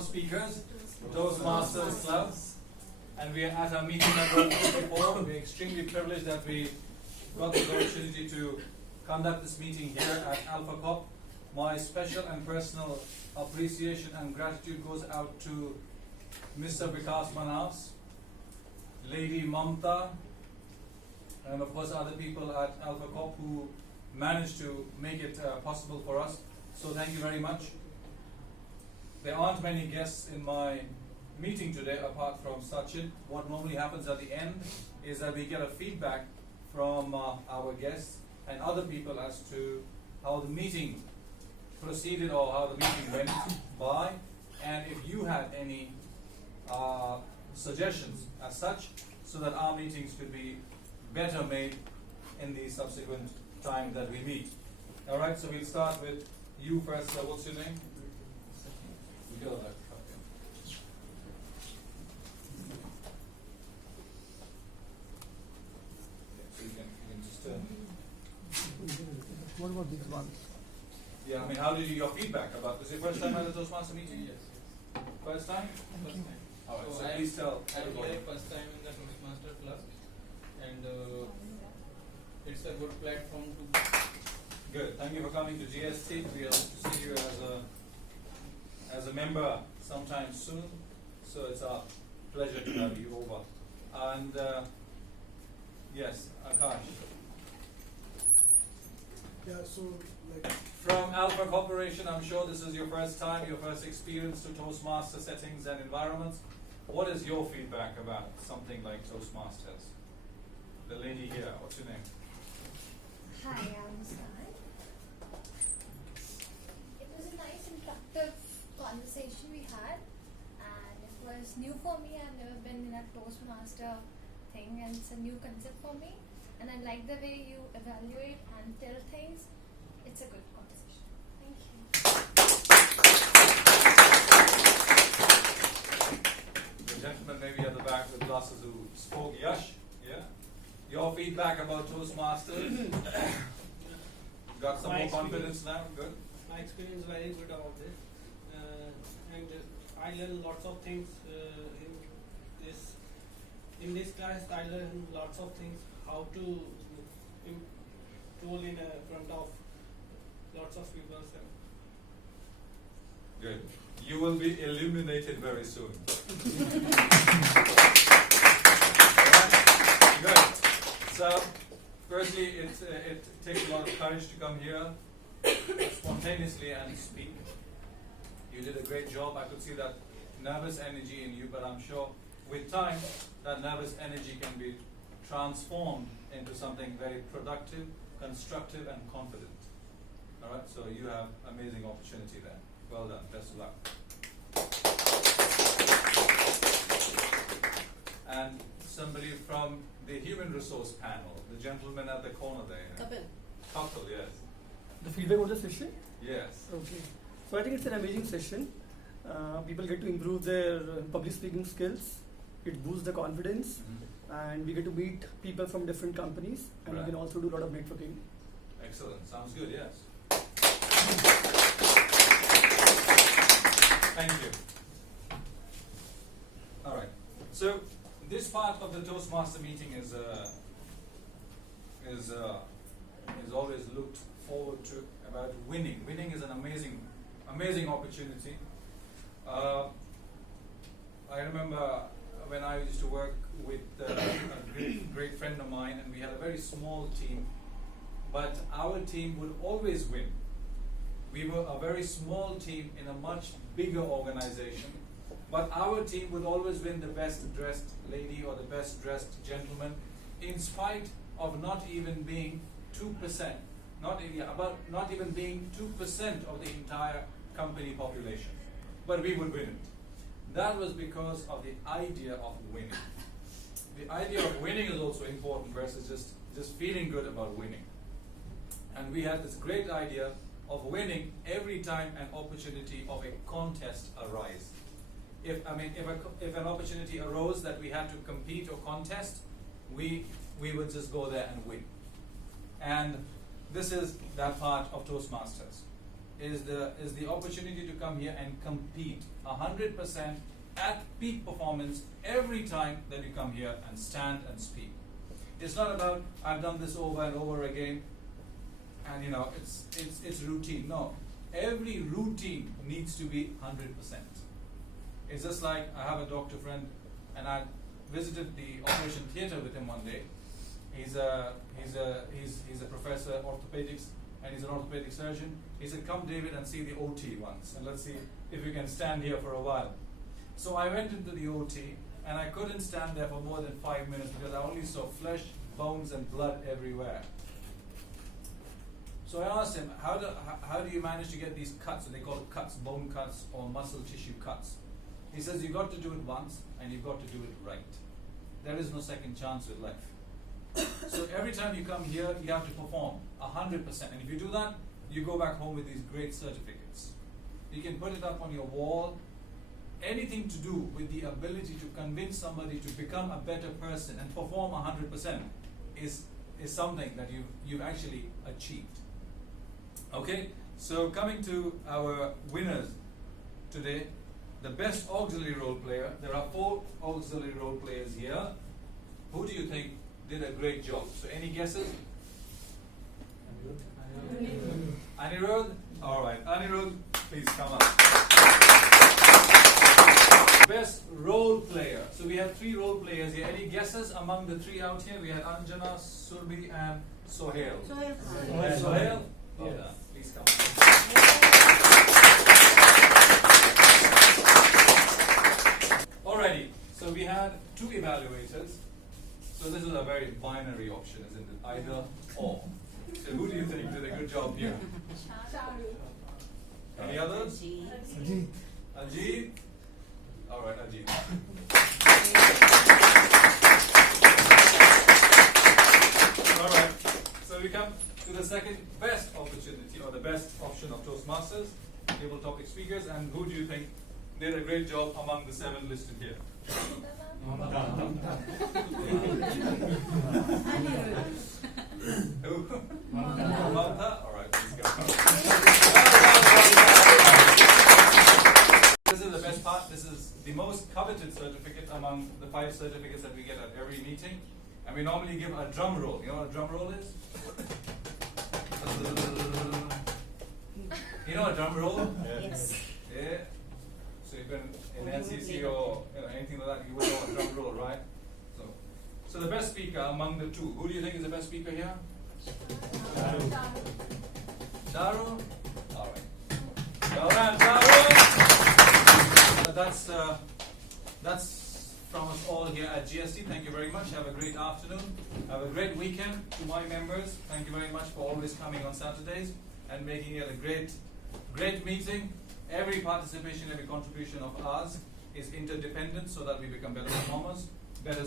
Speakers, Toastmasters Club, and we are at our meeting number 54. We're extremely privileged that we got this opportunity to conduct this meeting here at Alpha Cop. My special and personal appreciation and gratitude goes out to Mr. Vikas Manas, Lady Mamta, and of course other people at Alpha Cop who managed to make it possible for us. So thank you very much. There aren't many guests in my meeting today apart from Sachin. What normally happens at the end is that we get a feedback from our guests and other people as to how the meeting proceeded or how the meeting went by, and if you had any suggestions as such, so that our meetings could be better made in the subsequent time that we meet. Alright, so we'll start with you first. What's your name? So you can just what about this one? yeah, I mean, how did you your feedback about this? Your first time at the Toastmaster meeting? Yes. First time? First time. Alright, so I please tell I'm everybody. here first time in the Toastmaster Club, and it's a good platform to. Good. Thank you for coming to GST. We hope to see you as a member sometime soon. So it's a pleasure to have you over. And yes, Akash. Yeah, so like From Alpha Corporation, I'm sure this is your first time, your first experience to Toastmaster settings and environments. What is your feedback about something like Toastmasters? The lady here, what's your name? Hi, I'm Sky. It was a nice interactive conversation we had, and it was new for me. I've never been in a Toastmaster thing, and it's a new concept for me. And I like the way you evaluate and tell things. It's a good conversation. Thank you. The gentleman maybe at the back with glasses who spoke, Yash, yeah? Your feedback about Toastmasters? Got some My more experience. confidence now? Good. My experience very good about this, and I learned lots of things in this class. I learned lots of things how to tool in front of lots of people. Good. You will be illuminated very soon. Good. So, firstly, it takes a lot of courage to come here spontaneously and speak. You did a great job. I could see that nervous energy in you, but I'm sure with time that nervous energy can be transformed into something very productive, constructive, and confident. All right, so you have amazing opportunity there. Well done. Best of luck. And somebody from the human resource panel, the gentleman at the corner there. Couple, yes. the feedback of the session. Yes. Okay. So I think it's an amazing session. People get to improve their public speaking skills. It boosts the confidence, and we get to meet people from different companies, and Right. we can also do a lot of networking. Excellent. Sounds good, yes. Thank you. All right. So this part of the Toastmaster meeting is always looked forward to about winning. Winning is an amazing opportunity. I remember when I used to work with a great friend of mine, and we had a very small team, but our team would always win. We were a very small team in a much bigger organization, but our team would always win the best dressed lady or the best dressed gentleman, in spite of not even being 2%, not even being 2% of the entire company population. But we would win it. That was because of the idea of winning. The idea of winning is also important versus just feeling good about winning. And we had this great idea of winning every time an opportunity of a contest arise. If an opportunity arose that we had to compete or contest, we would just go there and win. And this is that part of Toastmasters. is the opportunity to come here and compete 100% at peak performance every time that you come here and stand and speak. It's not about I've done this over and over again, and it's routine. No, every routine needs to be 100%. It's just like I have a doctor friend, and I visited the operation theatre with him one day. He's a professor orthopedics, and he's an orthopedic surgeon. He said, "Come, David, and see the OT once, and let's see if you can stand here for a while." So I went into the OT, and I couldn't stand there for more than 5 minutes because I only saw flesh, bones, and blood everywhere. So I asked him, how do you manage to get these cuts? And they call it cuts, bone cuts or muscle tissue cuts. He says, you've got to do it once, and you've got to do it right. There is no second chance with life. So every time you come here, you have to perform 100%. And if you do that, you go back home with these great certificates. You can put it up on your wall. Anything to do with the ability to convince somebody to become a better person and perform 100% is something that you've actually achieved. Okay, so coming to our winners today, the best auxiliary role player. There are 4 auxiliary role players here. Who do you think did a great job? So any guesses? Anirudh? Alright, Anirudh, please come up. Best role player. So we have 3 role players here. Any guesses among the 3 out here? We had Anjana, Surbi, and Sohail. Sohail? Well done. Please come. Alrighty. So we had 2 evaluators. So this is a very binary option, isn't it? Either or. So who do you think did a good job here? Any others? Ajit? Alright, Ajit. Alright, so we come to the second best opportunity, or the best option of Toastmasters, table topic speakers, and who do you think did a great job among the 7 listed here? Who? Mamta? Alright, please go. This is the best part. This is the most coveted certificate among the 5 certificates that we get at every meeting. And we normally give a drum roll. You know what a drum roll is? You know a drum roll? Yes. Yeah. So you've been in NCC or anything like that, you would know a drum roll, right? So the best speaker among the 2. Who do you think is the best speaker here? Daru? Alright. Well done, Daru! That's from us all here at GST. Thank you very much. Have a great afternoon. Have a great weekend. To my members, thank you very much for always coming on Saturdays and making it a great meeting. Every participation, every contribution of ours is interdependent so that we become better performers, better